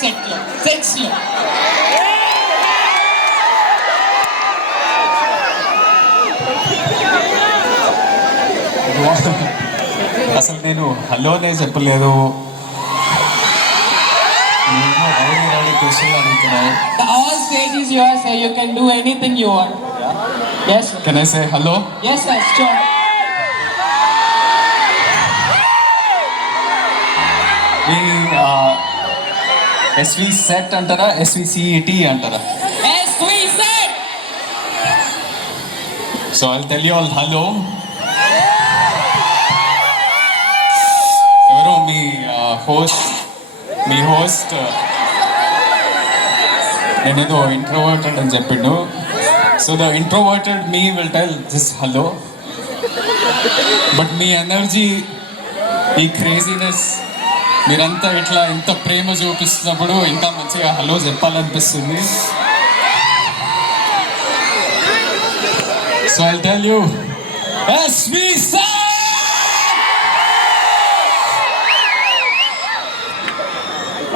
సెట్స్లో అసలు నేను హలోనే చెప్పలేదు. The all stage is yours, sir. You can do anything you want. Yes, sir. Can I say hello? Yes, sir. Sure. ఈ SV set అంటారా, SVCET అంటారా? Yes, we said. So I'll tell you all hello. ఎవరో మీ హోస్ట్ నేనేదో introverted అని చెప్పిండు. So the introverted me will tell this hello. But మీ energy, ఈ craziness, మీరంతా ఇట్లా ఇంత ప్రేమ చూపిస్తున్నప్పుడు ఇంకా మంచిగా హలో చెప్పాలనిపిస్తుంది. సో ఐల్ టెల్ యూ ఎస్వి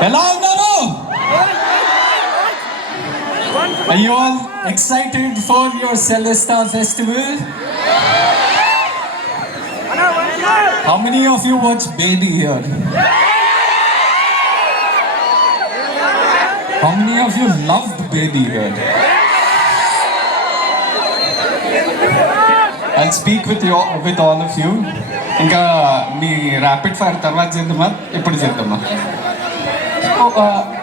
ఎలా ఉన్నారు? Are you all excited for your Celesta festival? How many of you watch Baby here? How many of you loved Baby here? I'll speak with all of you. ఇంకా మీ rapid fire తర్వాత చేద్దామా, ఇప్పుడు చేద్దామా?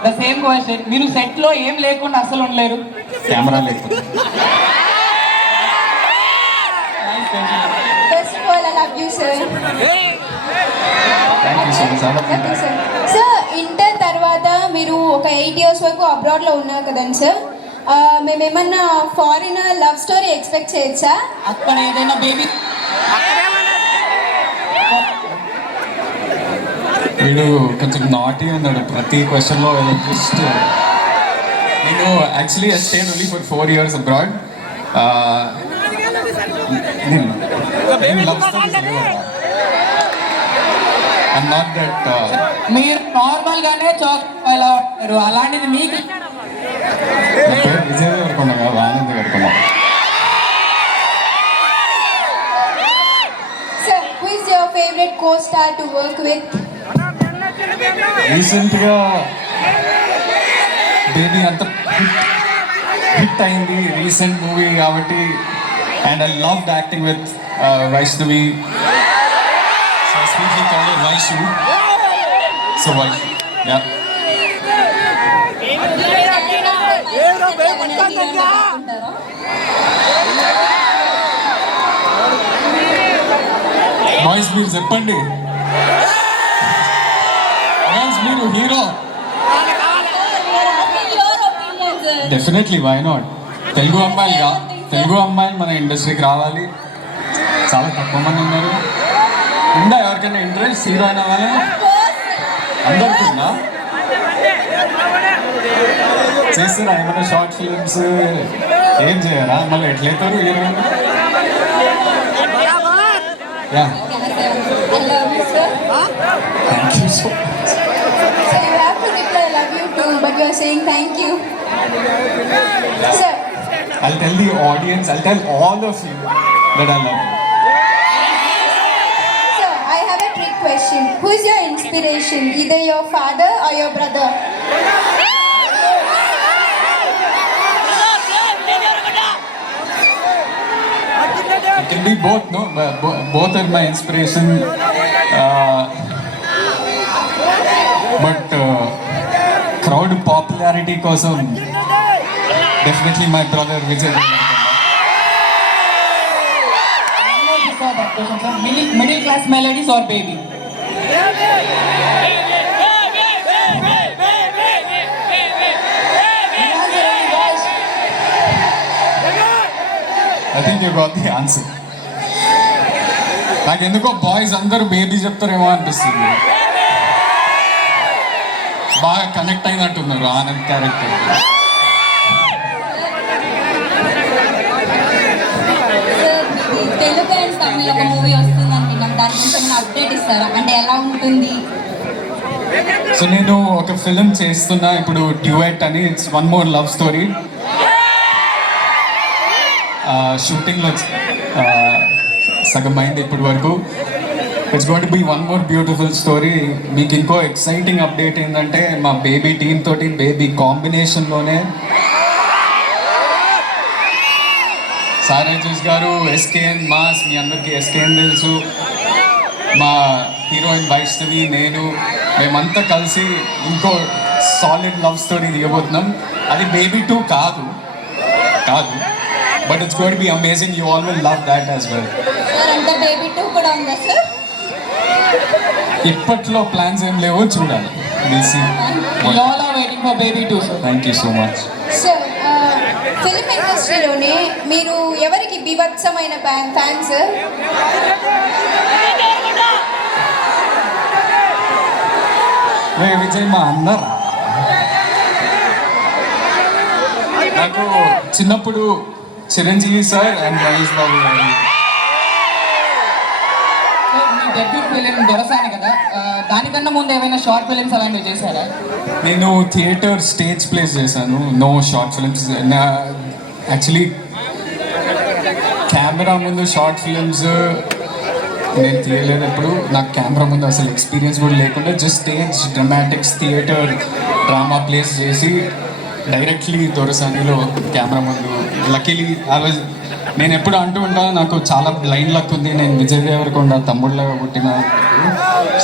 The same question. మీరు సెట్లో ఏం లేకుండా అసలు ఉండలేరు. కెమెరా లేకపోతే. First of all, I love you, sir. Thank you so much. Okay, sir. Sir, inter తర్వాత మీరు ఒక 8 years వరకు అబ్రాడ్లో ఉన్నారు కదండి సార్. మేము ఏమన్నా ఫారిన్ లవ్ స్టోరీ ఎక్స్పెక్ట్ చేయొచ్చా? అక్కడ ఏదైనా బేబీ వీడు కొంచెం నాటీ ఉన్నాడు ప్రతి క్వశ్చన్లో. జస్ట్ నేను actually I stayed only for 4 years abroad. I'm not that. మీరు నార్మల్ గానే చాక్లెట్ ఎలా ఉంటారు, అలాంటిది మీకు విజయ్ దేవరకొండ కాదు, Anand Deverakonda. Sir, who is your favorite co-star to work with? రీసెంట్గా బేబీ అంత హిట్ అయింది, రీసెంట్ మూవీ కాబట్టి. And I love acting with Vaishnavi. So specially called Vaishu. So Vaishu, yeah. Boys మీరు చెప్పండి, మీరు hero. Definitely, why not? Telugu అమ్మాయిలు మన ఇండస్ట్రీకి రావాలి. చాలా తక్కువ మంది ఉన్నారు. ఉందా ఎవరికైనా ఇంట్రెస్ట్ హీరోయిన్ అవ్వాలి? అందరికీ ఉందా? చేస్తారా ఏమైనా షార్ట్ ఫిలిమ్స్? ఏం చేయరా? మళ్ళీ ఎట్లయితారు heroine? Yeah, thank you so much. So you have to reply I love you too, but you are saying thank you. Sir, I'll tell the audience, I'll tell all of you that I love you. sir, I have a trick question. Who is your inspiration? Either your father or your brother? It can be both, no? Both are my inspiration. But crowd popularity కోసం definitely my brother Vijay Devarkonda. middle class melodies or baby? I think you got the answer. నాకు ఎందుకో బాయ్స్ అందరూ బేబీ చెప్తారేమో అనిపిస్తుంది. బాగా connect అయినట్టున్నారు Anand character. Telugu and Tamil ఒక movie వస్తుందని విన్నాం, దాని గురించి ఏమైనా అప్డేట్ ఇస్తారా? అంటే ఎలా ఉంటుంది? సో నేను ఒక ఫిలిం చేస్తున్నా ఇప్పుడు, డ్యూయట్ అని. It's one more love story. షూటింగ్లో సగం అయింది ఇప్పటి వరకు. It's going to be one more beautiful story. మీకు ఇంకో ఎక్సైటింగ్ అప్డేట్ ఏంటంటే మా బేబీ టీమ్ తోటి బేబీ కాంబినేషన్లోనే సారాజీస్ గారు, ఎస్కేఎన్ మాస్, మీ అందరికీ ఎస్కేఎన్ తెలుసు, మా హీరోయిన్ వైష్ణవి, నేను, మేమంతా కలిసి ఇంకో సాలిడ్ లవ్ స్టోరీ తీయబోతున్నాం. అది బేబీ 2 కాదు, but it's going to be amazing. You all will love that as well. Sir అంటే బేబీ 2 కూడా ఉందా సార్? ఇప్పట్లో ప్లాన్స్ ఏం లేవో చూడాలి. We all are waiting for baby too, sir. Thank you so much. Sir film ఇండస్ట్రీలోనే మీరు ఎవరికి బీభత్సమైన ఫ్యాన్స్? విజయ్ మా అందరా. నాకు చిన్నప్పుడు చిరంజీవి సార్ అండ్ మహేష్ బాబు గారు. మీ డెబ్యూ ఫిలిం దొరసాని కదా, దానికన్నా ముందు ఏమైనా షార్ట్ ఫిలిమ్స్ అలాంటివి చేశారా? నేను థియేటర్ స్టేజ్ ప్లేస్ చేశాను, no short films. Actually camera ముందు షార్ట్ ఫిలిమ్స్ నేను తీయలేదు ఎప్పుడు. నాకు కెమెరా ముందు అసలు ఎక్స్పీరియన్స్ కూడా లేకుండా just stage dramatics theatre drama place చేసి డైరెక్ట్లీ దొరసానిలో కెమెరా ముందు. లక్కీలీ నేను ఎప్పుడు అంటూ ఉంటాను, నాకు చాలా బ్లైండ్ లక్ ఉంది, నేను విజయ్ దేవరకొండ తమ్ముళ్ళగా పుట్టిన.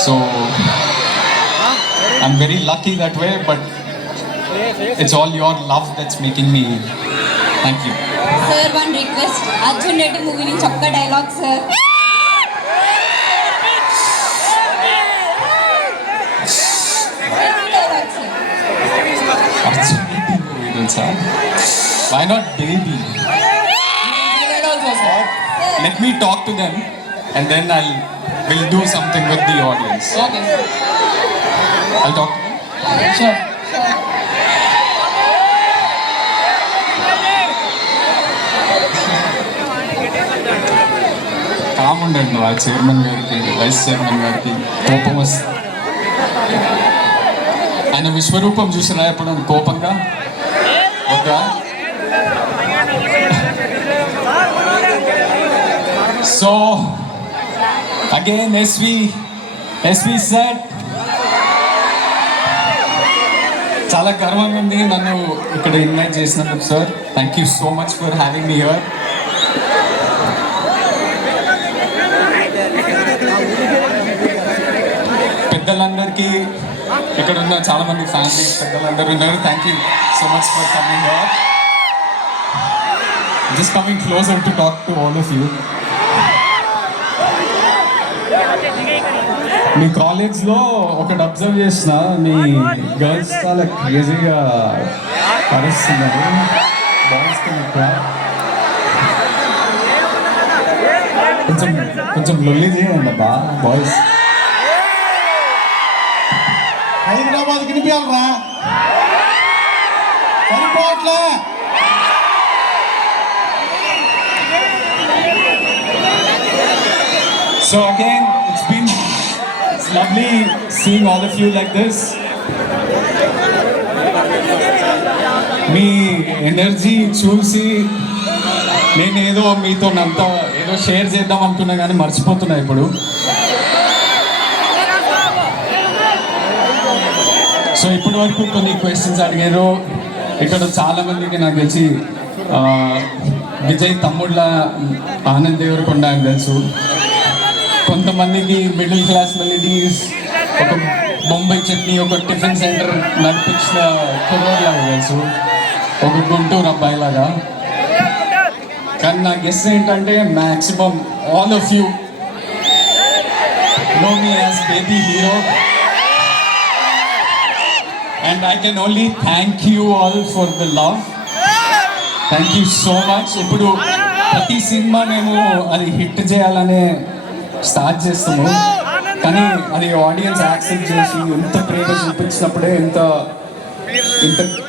So I'm very lucky that way, but it's all your love that's making me. Thank you sir. One request, Arjun Reddy మూవీ నుంచి ఒక్క dialogue sir. Why not baby? Also, sir. Let me talk to them and then we'll do something with the audience. Okay, sir. I'll talk to them. Sure. Calm ఉండండి. ఆ చైర్మన్ గారికి, vice chairman గారికి కోపం వస్తుంది. ఆయన విశ్వరూపం చూసినా ఎప్పుడు కోపంగా ఒక సో అగైన్ ఎస్వి సెట్ చాలా గర్వంగా ఉంది నన్ను ఇక్కడ ఇన్వైట్ చేసినందుకు sir. Thank you so much for having me here. పెద్దలందరికీ, ఇక్కడ ఉన్న చాలా మంది ఫ్యామిలీస్ పెద్దలందరూ ఉన్నారు. Thank you so much for coming here. Just coming closer to talk to all of you. మీ కాలేజ్లో ఒకటి అబ్జర్వ్ చేసిన, మీ గర్ల్స్ చాలా క్రేజీగా అరుస్తున్నారు, బాయ్స్ కొంచెం కొంచెం లొల్లి చేయండి అబ్బా బాయ్స్. హైదరాబాద్ వినిపించాలరా, సరిపోవట్లే. So again, it's lovely seeing all of you like this. మీ ఎనర్జీ చూసి నేను మీతో అంతా ఏదో షేర్ చేద్దాం అనుకున్నా కానీ మర్చిపోతున్నా ఇప్పుడు. సో ఇప్పటి వరకు కొన్ని క్వశ్చన్స్ అడిగారు. ఇక్కడ చాలా మందికి నాకు తెలిసి విజయ్ తమ్ముళ్ళ ఆనంద్ దేవరకొండ అని తెలుసు. కొంతమందికి మిడిల్ క్లాస్ మెలడీస్, ఒక బొంబాయి చట్నీ, ఒక టిఫిన్ సెంటర్ నడిపించిన కుర్రోడ్లాగా తెలుసు, ఒక గుంటూరు అబ్బాయిలాగా. కానీ నా గెస్ ఏంటంటే maximum all of you know me as baby hero. And I can only thank you all for the love. Thank you so much. ఇప్పుడు ప్రతి సినిమా మేము అది హిట్ చేయాలనే స్టార్ట్ చేస్తాము, కానీ అది ఆడియన్స్ యాక్సెప్ట్ చేసి ఎంత ప్రేమ చూపించినప్పుడే ఇంత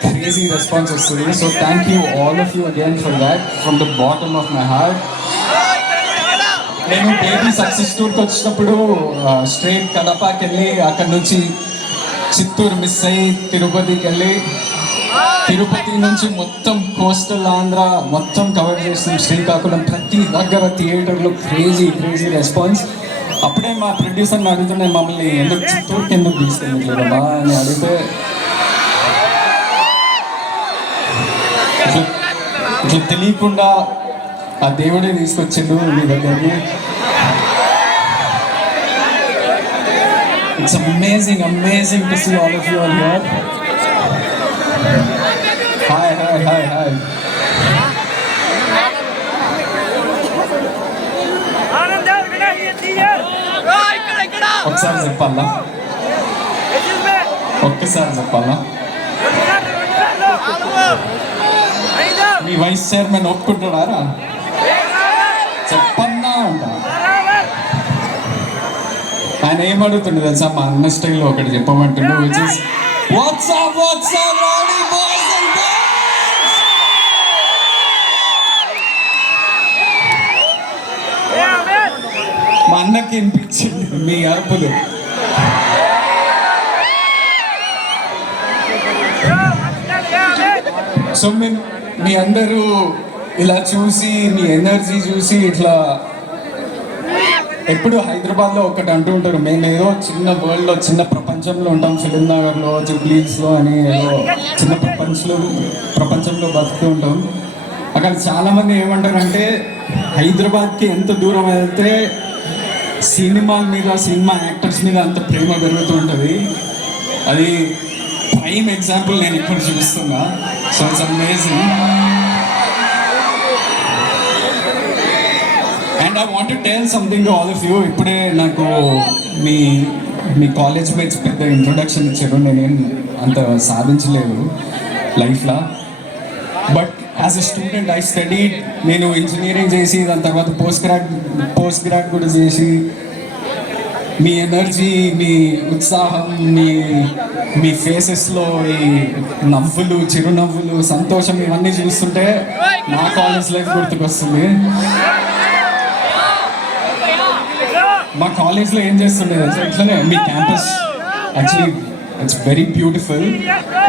క్రేజీ రెస్పాన్స్ వస్తుంది. So thank you all of you again for that from the bottom of my heart. నేను బేబీ సక్సెస్ టూర్కి వచ్చినప్పుడు స్ట్రైట్ కడపకి వెళ్ళి అక్కడ నుంచి చిత్తూరు మిస్ అయ్యి తిరుపతికి వెళ్ళి తిరుపతి నుంచి మొత్తం కోస్టల్ ఆంధ్ర మొత్తం కవర్ చేసిన శ్రీకాకుళం ప్రతి దగ్గర థియేటర్లో క్రేజీ రెస్పాన్స్. అప్పుడే మా ప్రొడ్యూసర్ని అడుగుతున్నాయి మమ్మల్ని ఎందుకు చిత్తూరుకి ఎందుకు తీసుకెళ్ళట్లేదు బా అని అడిగితే ఇట్లా తెలియకుండా ఆ దేవుడే తీసుకొచ్చిండు మీ దగ్గరికి. It's amazing to see all of you all here. Hi. ఒకసారి చెప్పాలా? ఒక్కసారి చెప్పాలా? మీ వైస్ చైర్మన్ ఒప్పుకుంటున్నారా? చెప్పన్నా అంట. ఆయన ఏమడుగుతుండే తెలుసా? మా అన్న స్టైల్లో ఒకటి చెప్పమంటుండే, which is what's up rowdy boys and girls. మా అన్నకి వినిపించింది మీ అరుపులు. సో మీ అందరూ ఇలా చూసి మీ ఎనర్జీ చూసి ఇట్లా ఎప్పుడు హైదరాబాద్లో ఒకటి అంటూ ఉంటారు, మేము ఏదో చిన్న వరల్డ్లో చిన్న ప్రపంచంలో ఉంటాం, ఫిలిం నగర్లో జుబ్లీస్లో అని ఏదో చిన్న ప్రపంచంలో బతుకుతూ ఉంటాం. అక్కడ చాలామంది ఏమంటారంటే హైదరాబాద్కి ఎంత దూరం వెళ్తే సినిమా యాక్టర్స్ మీద అంత ప్రేమ పెరుగుతూ ఉంటుంది. అది ప్రైమ్ ఎగ్జాంపుల్ నేను ఇప్పుడు చూస్తున్నా. So it's amazing. And I want to tell something to all of you. ఇప్పుడే నాకు మీ కాలేజ్ మేట్స్ పెద్ద ఇంట్రొడక్షన్ ఇచ్చారు. నేనేం అంత సాధించలేదు లైఫ్లో, but as a student I studied. నేను ఇంజనీరింగ్ చేసి దాని తర్వాత పోస్ట్ గ్రాడ్ కూడా చేసి మీ ఎనర్జీ, మీ ఉత్సాహం, మీ ఫేసెస్లో ఈ నవ్వులు, చిరునవ్వులు, సంతోషం ఇవన్నీ చూస్తుంటే నా కాలేజ్ లైఫ్ గుర్తుకొస్తుంది. మా కాలేజ్లో ఏం చేస్తుండే ఇట్లనే మీ campus actually it's very beautiful.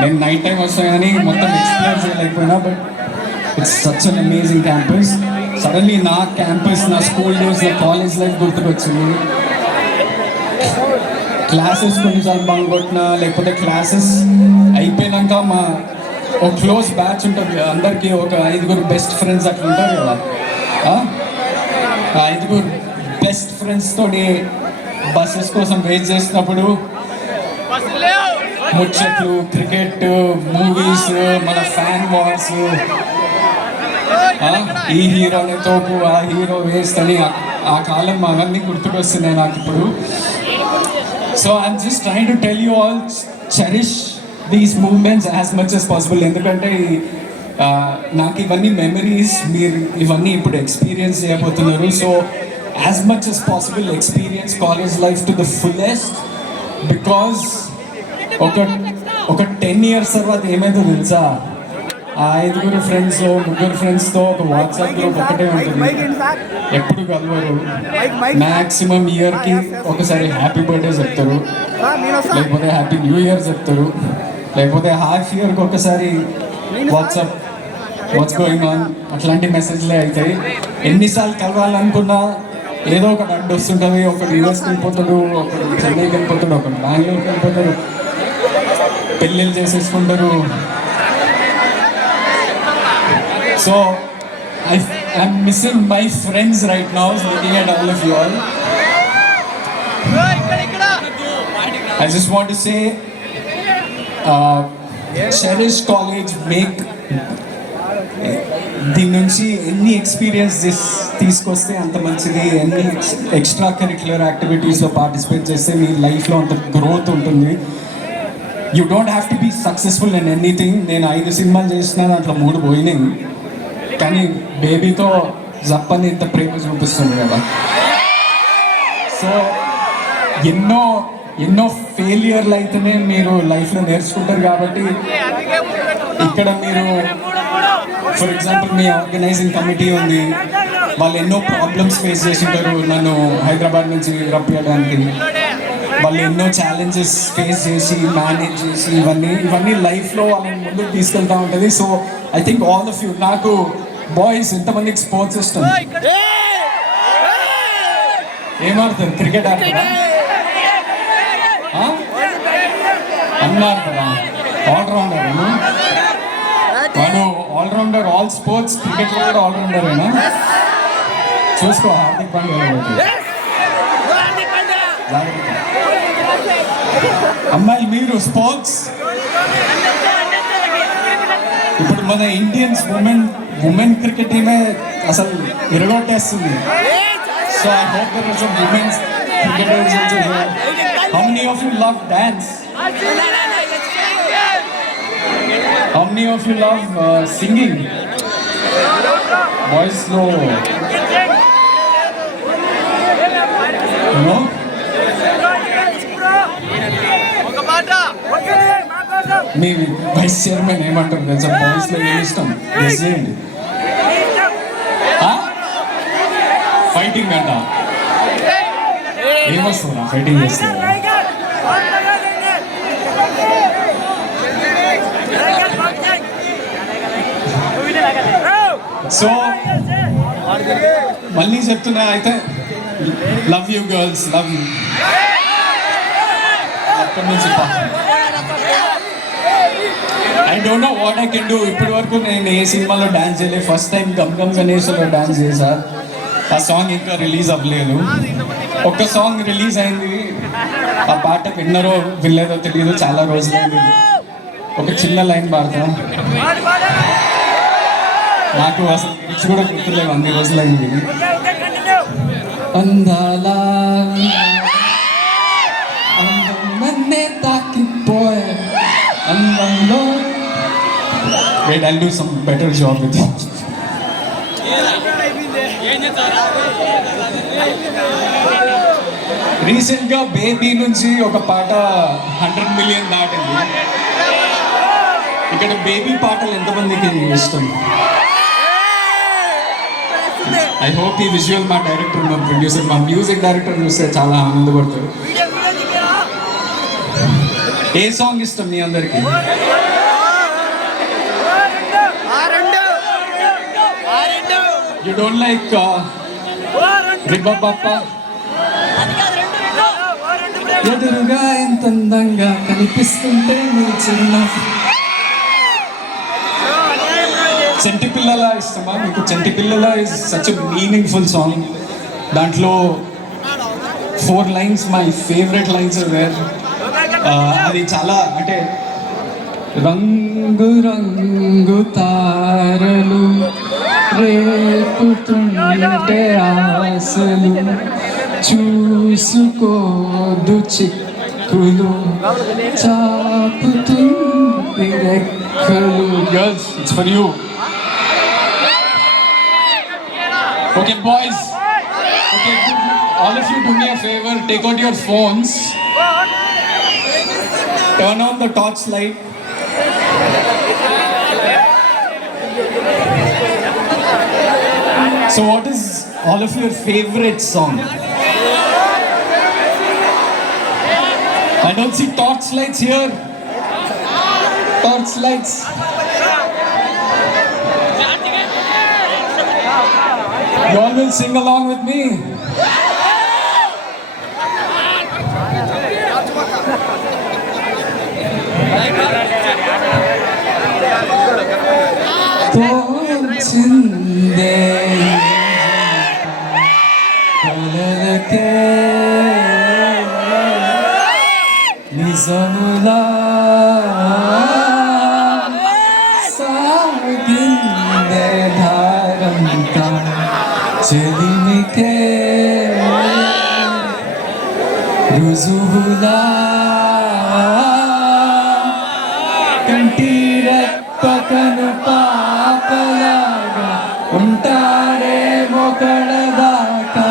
నేను నైట్ టైం వస్తాను కానీ మొత్తం ఎక్స్ప్లోర్ చేయలేకపోయినా, but it's such an amazing campus. Suddenly నా క్యాంపస్, నా స్కూల్ డేస్, నా కాలేజ్ లైఫ్ గుర్తుకొచ్చింది. క్లాసెస్ కొన్నిసార్లు బంక్ కొట్టినా, లేకపోతే క్లాసెస్ అయిపోయినాక ఒక క్లోజ్ బ్యాచ్ ఉంటుంది కదా, అందరికీ ఒక 5 బెస్ట్ ఫ్రెండ్స్ అట్లా ఉంటారు కదా. ఆ 5 బెస్ట్ ఫ్రెండ్స్ తోటి బస్సెస్ కోసం వెయిట్ చేసినప్పుడు ముచ్చట్లు, క్రికెట్, మూవీస్, మన ఫ్యాన్ వార్స్, ఈ హీరోని తోపు, ఆ హీరో వేస్ట్ అని ఆ కాలం అవన్నీ గుర్తుకొస్తున్నాయి నాకు ఇప్పుడు. So I'm just trying to tell you all, cherish these moments as much as possible. ఎందుకంటే నాకు ఇవన్నీ మెమరీస్, మీరు ఇవన్నీ ఇప్పుడు ఎక్స్పీరియన్స్ చేయబోతున్నారు. So as much as possible experience college life to the fullest. Because ఒక 10 years తర్వాత ఏమైందో తెలుసా? ఆ 5 ఫ్రెండ్స్, 3 ఫ్రెండ్స్తో ఒక వాట్సాప్ గ్రూప్ ఒకటే ఉంటుంది, ఎప్పుడు కలవరు. మ్యాక్సిమం ఇయర్కి ఒకసారి హ్యాపీ బర్త్డే చెప్తారు, లేకపోతే హ్యాపీ న్యూ ఇయర్ చెప్తారు, లేకపోతే హాఫ్ ఇయర్కి ఒకసారి వాట్స్ గోయింగ్ ఆన్ అట్లాంటి మెసేజ్లే అవుతాయి. ఎన్నిసార్లు కలవాలనుకున్నా ఏదో ఒకటి అడ్డు వస్తుంటుంది. ఒకటి యూఎస్కి వెళ్ళిపోతాడు, ఒకటి చెన్నైకి వెళ్ళిపోతాడు, ఒకటి బెంగళూరుకి వెళ్ళిపోతాడు, పెళ్ళిళ్ళు చేసేసుకుంటారు. So I'm missing my friends right now, looking at all of you all. I just want to say, cherish college, make దీని నుంచి ఎన్ని ఎక్స్పీరియన్స్ తీసుకొస్తే అంత మంచిది. ఎన్ని ఎక్స్ట్రా కరిక్యులర్ యాక్టివిటీస్లో పార్టిసిపేట్ చేస్తే మీ లైఫ్లో అంత గ్రోత్ ఉంటుంది. You don't have to be successful in anything. నేను 5 సినిమాలు చేసిన దాంట్లో 3 పోయినాయి, కానీ బేబీతో జప్పని ఇంత ప్రేమ చూపిస్తుంది కదా. సో ఎన్నో ఫెయిలియర్లు అయితేనే మీరు లైఫ్లో నేర్చుకుంటారు. కాబట్టి ఇక్కడ మీరు ఫర్ ఎగ్జాంపుల్ మీ ఆర్గనైజింగ్ కమిటీ ఉంది, వాళ్ళు ఎన్నో ప్రాబ్లమ్స్ ఫేస్ చేసి ఉంటారు నన్ను హైదరాబాద్ నుంచి రప్పించడానికి. వాళ్ళు ఎన్నో ఛాలెంజెస్ ఫేస్ చేసి మేనేజ్ చేసి ఇవన్నీ లైఫ్లో వాళ్ళని ముందుకు తీసుకెళ్తా ఉంటుంది. So I think all of you, నాకు బాయ్స్ ఎంతమందికి స్పోర్ట్స్ ఇష్టం? ఏమాడతారు? క్రికెట్ ఆడతారా? అన్నీ ఆడతారా? ఆల్రౌండర్ వాడు, ఆల్రౌండర్, ఆల్ స్పోర్ట్స్, క్రికెట్లో కూడా ఆల్రౌండరేనా? చూసుకో, హార్దిక్ పాండ్యా అమ్మాయిలు మీరు స్పోర్ట్స్. ఇప్పుడు మన ఇండియన్స్ ఉమెన్ క్రికెట్ టీమే అసలు ఇరగొట్టేస్తుంది. So I hope there are some womens cricketers also here. How many of you love dance? How many of you love singing? Voice లో no? మీ వైస్ చైర్మన్ ఏమంటారు తెలుసా? బాయ్స్ లో ఏమి ఇష్టం గెస్ చేయండి. ఫైటింగ్ అంట. ఏమొస్తుందా ఫైటింగ్ చేస్తే? సో మళ్ళీ చెప్తున్నా అయితే, love you girls, love you. అక్కడి నుంచి I don't know what I can do. ఇప్పటి వరకు నేను ఏ సినిమాలో డాన్స్ చేయలేదు. ఫస్ట్ టైం గమ్ గమ్ గణేష్లో డాన్స్ చేశా. ఆ సాంగ్ ఇంకా రిలీజ్ అవ్వలేదు. ఒక్క సాంగ్ రిలీజ్ అయింది. ఆ పాట విన్నరో వినలేదో తెలియదు, చాలా రోజులైంది. ఒక చిన్న లైన్ పాడతా. నాకు అసలు పిచ్చి కూడా గుర్తులేవు, అన్ని రోజులైంది. అందాల నన్నే తాకిపోయే అందంలో. Wait, I'll do some better job with you. రీసెంట్గా బేబీ నుంచి ఒక పాట 100 మిలియన్ దాటింది. ఇక్కడ బేబీ పాటలు ఎంతమందికి ఇష్టం? ఐ హోప్ ఈ విజువల్ మా డైరెక్టర్, మా ప్రొడ్యూసర్, మా మ్యూజిక్ డైరెక్టర్ చూస్తే చాలా ఆనందపడతారు. ఏ సాంగ్ ఇష్టం మీ అందరికి? యూ డోంట్ లైక్ రిబ్బప్ప? ఎదురుగా ఎంత అందంగా కనిపిస్తుంటే నీ చిన్న చెంటి పిల్లల ఇష్టమా మీకు? చెంటి పిల్లల is such a meaningful song. దాంట్లో 4 lines my favourite lines where. అది చాలా అంటే, రంగు రంగు తారలు రేపుతుంటే ఆశలు చూసుకోదు చిక్కులు చాపుతుంది రెక్కలు. Girls, it's for you. Okay, boys. Okay, all of you do me a favor. Take out your phones. Turn on the torch light. So, what is all of your favorite song? I don't see torch lights here. Torch lights. You all will sing along with me. తోచిందే కలలకే నిజములా సాగిందే ధారంతా చెలిమికే రుజువులా కంటి రెప్పకను పాపలాగా ఉంటారే మొకడదాకా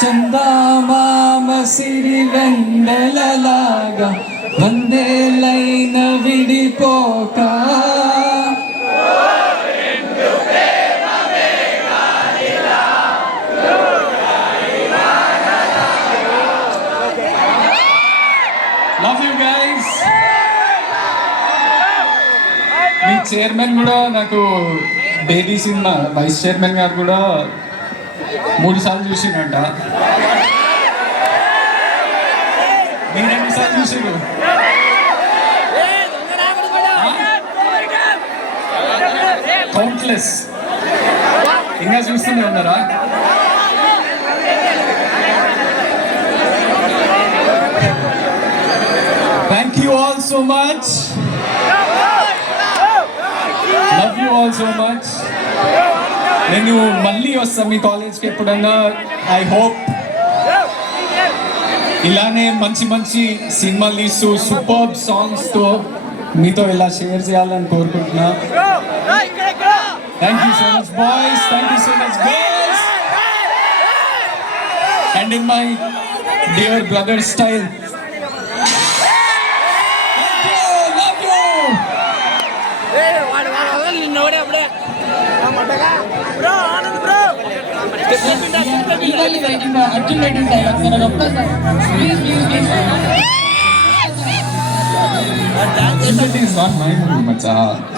చందమామ సిరి వెన్నెలలాగా వందేలైన విడిపోక మీ చైర్మన్ కూడా నాకు బేబీ సినిమా వైస్ చైర్మన్ గారు కూడా 3 సార్లు చూసిండంట. మీరు ఎన్నిసార్లు చూసారు? కౌంట్లెస్. ఇంకా చూస్తూనే ఉన్నారా? Thank you all so much. Love you all so much. నేను మళ్ళీ వస్తాను మీ కాలేజ్కి ఎప్పుడన్నా. ఐ హోప్ ఇలానే మంచి మంచి సినిమాలు తీస్తూ సూపర్ సాంగ్స్తో మీతో ఇలా షేర్ చేయాలని కోరుకుంటున్నా. Thank you so much boys. Thank you so much girls. And in my dear brother style, eagerly waiting for Arjun waiting dialogue. Sir, Dr. Sir, please. It is not my movie, macha.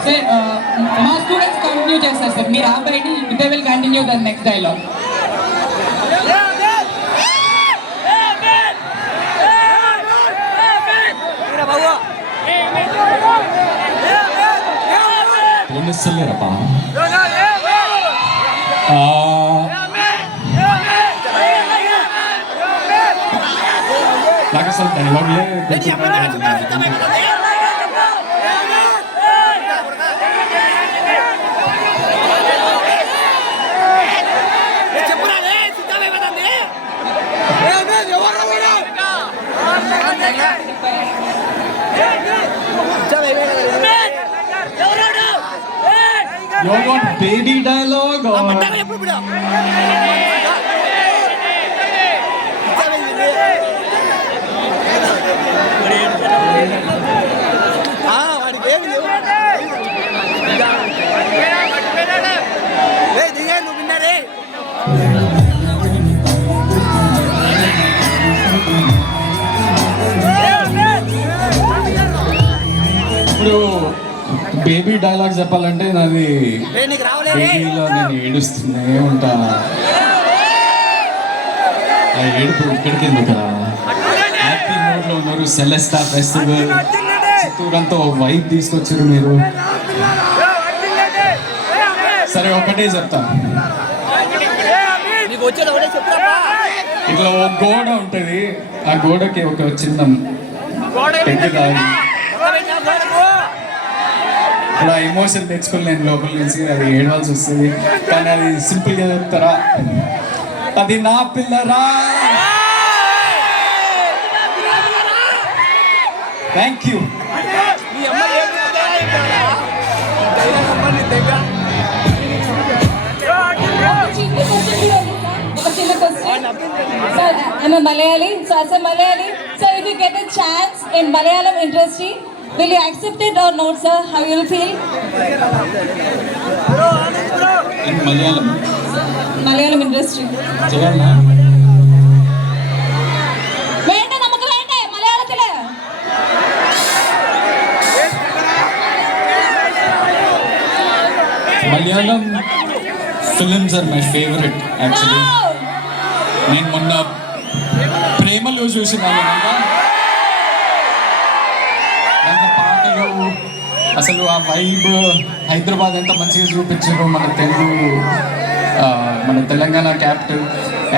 Sir, మా students continue చేస్తారు sir. మీరు ఆపేయండి, they will continue the next dialogue. పోలీసులేరప్పా. నాకు అసలు డైలాగ్లే You want baby dialogue or ఇప్పుడు baby dialogue చెప్పాలంటే నాది బేబీలో నేను ఏడుస్తూనే ఉంటా. ఆ ఏడుపు ఇక్కడికి ఎందుకు? హ్యాపీ మూడ్లో ఉన్నారు. సెలెస్టా ఫెస్టివల్ చిత్తూరంతా వైబ్ తీసుకొచ్చారు మీరు. సరే ఒకటే చెప్తా. ఇట్లా ఒక గోడ ఉంటుంది. ఆ గోడకి ఒక చిన్న పెట్టి కాదు. ఇప్పుడు ఆ ఎమోషన్ తెచ్చుకుని నేను లోపల నుంచి అది ఏడవాల్సి వస్తుంది. కానీ అది సింపుల్గా చెప్తారా, అది నా పిల్లరా. Thank you. Sir, I'm a Malayali. So as a Malayali, so if you get a chance in Malayalam industry, will you accept it or not, sir? How you will feel? In Malayalam. Malayalam industry. చేయాలా? വേണ്ട നമുക്ക് വേണ്ടേ മലയാളത്തില്? Malayalam films are my favorite actually. నేను మొన్న ప్రేమలో చూసినాను. దాంట్లో పాటలు అసలు ఆ వైబ్ హైదరాబాద్ ఎంత మంచిగా చూపించారు. మన Telangana capital.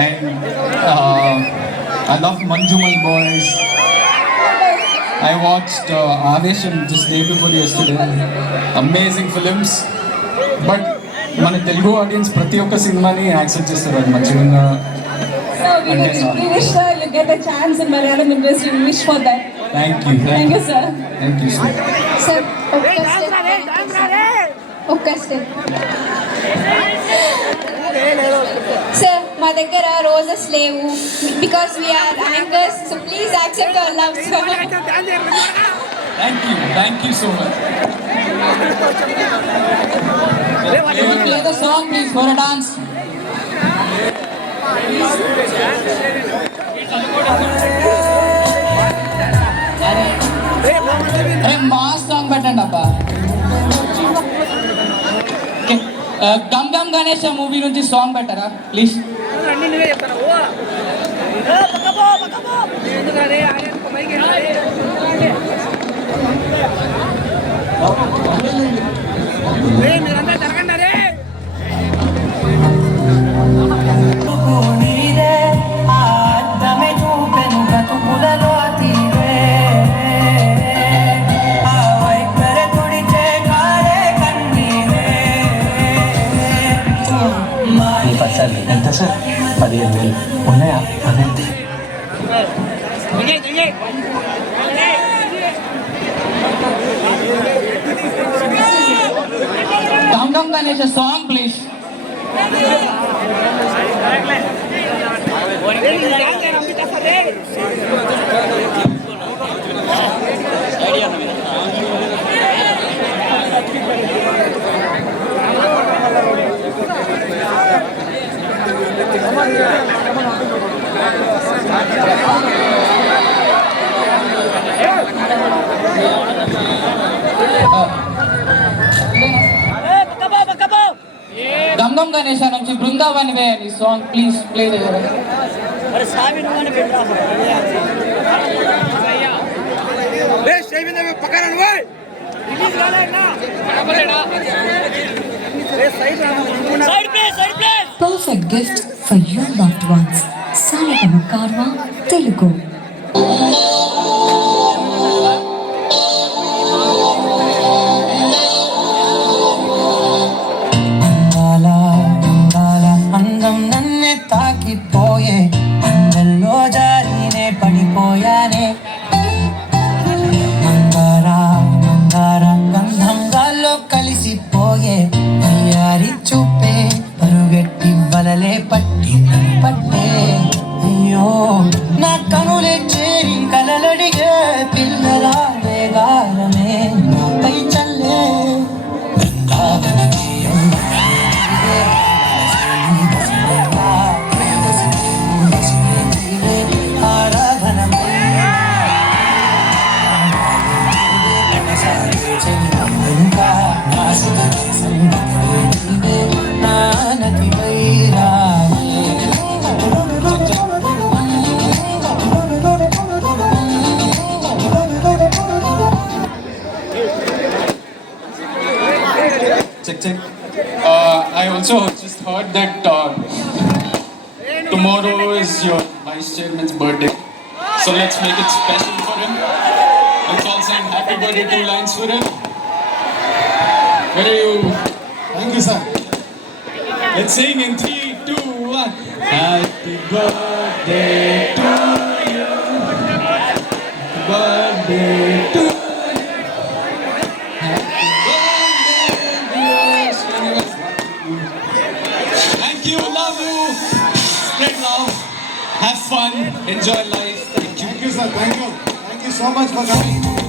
And I love Manjummel boys. I watched Avesham just day before yesterday. Amazing films. But మన తెలుగు ఆడియన్స్ ప్రతి ఒక్క సినిమాని యాక్సెప్ట్ చేస్తారు. అది మంచిగా. So we wish sir you get a chance in Malayalam industry. We wish for that. Thank you. Thank you, sir. Thank you, sir. Sir ఒక్క step sir, మా దగ్గర రోజెస్ లేవు because we are anchors. So please accept our love sir. Thank you so much. Play the song please for a dance. అరే mass song పెట్టండి అబ్బా. Gam Gam Ganesh movie నుంచి song పెట్టరా please. ఎంత సార్? 15,000 ఉన్నాయా? అదే గమ్ గమ్ గణేష్ సాంగ్ ప్లీజ్. గమ్ గమ్ గణేష్ నుంచి బృందావన్ వే అని సాంగ్ ప్లీజ్ ప్లే చేయరా. Perfect gift for your loved ones. Saregama Karma Telugu. అందం నన్నే తాకిపోయే, అందల్లో జారినే పడిపోయానే. మందార గంధం గాల్లో కలిసిపోయే, అయ్యారి చూపే పరుగెట్టి వలలే పట్టే. అయ్యో నా కనులే చేరి కలలడిగే పిల్లల వేగాలమే పై చల్లే. Check. I also just heard that tomorrow is your vice chairman's birthday, so let's make it special for him. Let's all sing happy birthday 2 lines for him. Where are you? Thank you, sir. Let's sing in 3, 2, 1. Happy birthday to you. Happy birthday to you. Thank you, love you. Spread love. Have fun. Enjoy life. Thank you. Thank you, sir. Thank you. Thank you so much for coming.